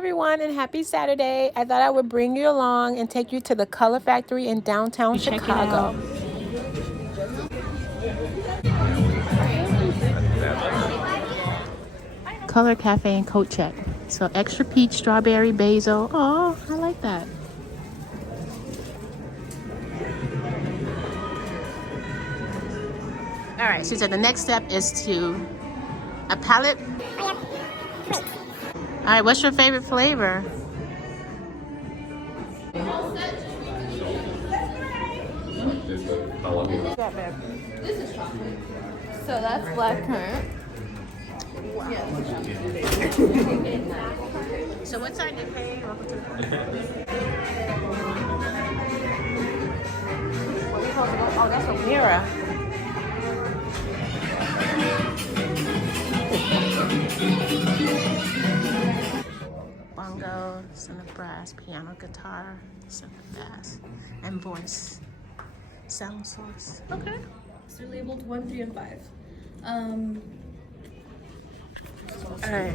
everyone, and happy Saturday. I thought I would bring you along and take you to the Color Factory in downtown Chicago. Color Cafe and Coat Check. So extra peach, strawberry, basil. Oh, I like that. All right, she said the next step is to a palette. All right, what's your favorite flavor? This is chocolate. So that's blackcurrant. Yeah. So what's our new pay? Oh, that's a mirror. Bongos and a brass, piano, guitar, and bass, and voice. Sound source. Okay. They're labeled 1, 3, and 5. All right.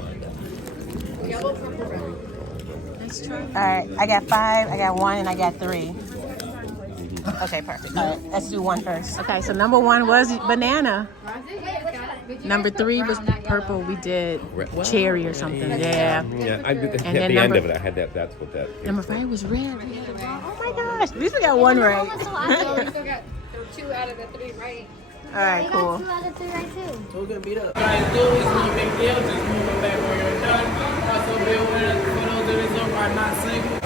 Yellow, purple, red. Let's try. All right. I got 5. I got 1, and I got 3. Okay, perfect. All right. Let's do 1 first. Okay. So number 1 was banana. Number 3 was purple. We did cherry or something. Yeah. Yeah. I did, And at then the end of it, I had that. That's what that. Number 5 was red. Oh my gosh. At least we got 1 right. We still got 2 out of the 3 right. All right, cool. 2 out of 3 right too. So we're gonna beat up. Guys, do is when you make deals, just move them back when you're done. Also, be aware that for those of us who are not single.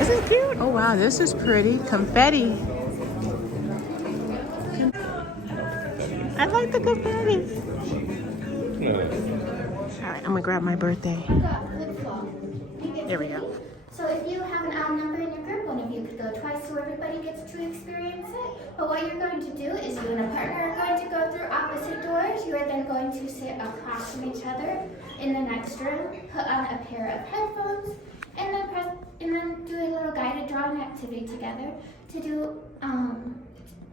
Isn't it cute? Oh wow, this is pretty. Confetti. I like the confetti. All right, I'm gonna grab my birthday. There we go. So if you have an odd number in your group, one of you could go twice so everybody gets to experience it. But what you're going to do is you and a partner are going to go through opposite doors. You are then going to sit across from each other in the next room, put on a pair of headphones, and then do a little guided drawing activity together to do,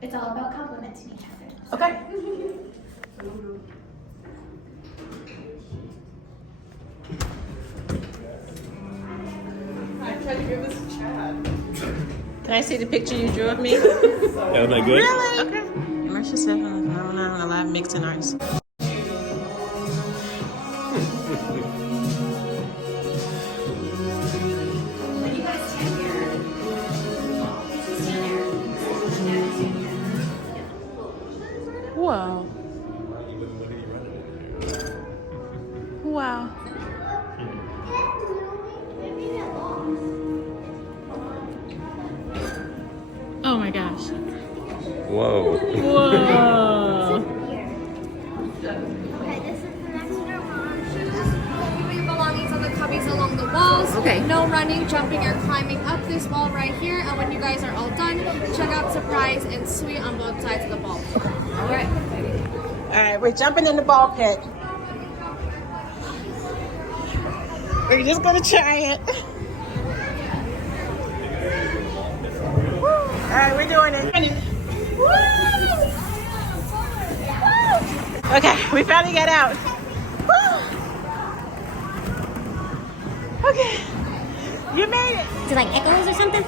it's all about complimenting each other. Okay. Can I see the picture you drew of me? That was like good. Really? Okay. Immerse yourself in the phenomenon of live mixing arts. Wow. Wow. Oh my gosh. Whoa. Whoa. Okay, this is the next room. Keep your belongings on the cubbies along the walls. Okay. No running, jumping, or climbing up this wall right here. And when you guys are all done, check out surprise and sweet on both sides of the ball. All right. All right, we're jumping in the ball pit. We're just gonna try it. All right, we're doing it. Okay, we finally got out. Okay, you made it. Is it like echoes or something?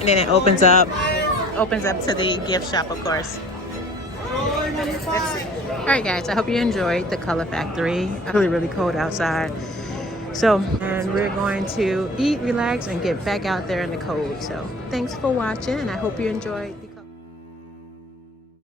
And then it opens up to the gift shop, of course. All right, guys, I hope you enjoyed the Color Factory. It's really, really cold outside. So, and we're going to eat, relax, and get back out there in the cold. So, thanks for watching, and I hope you enjoyed.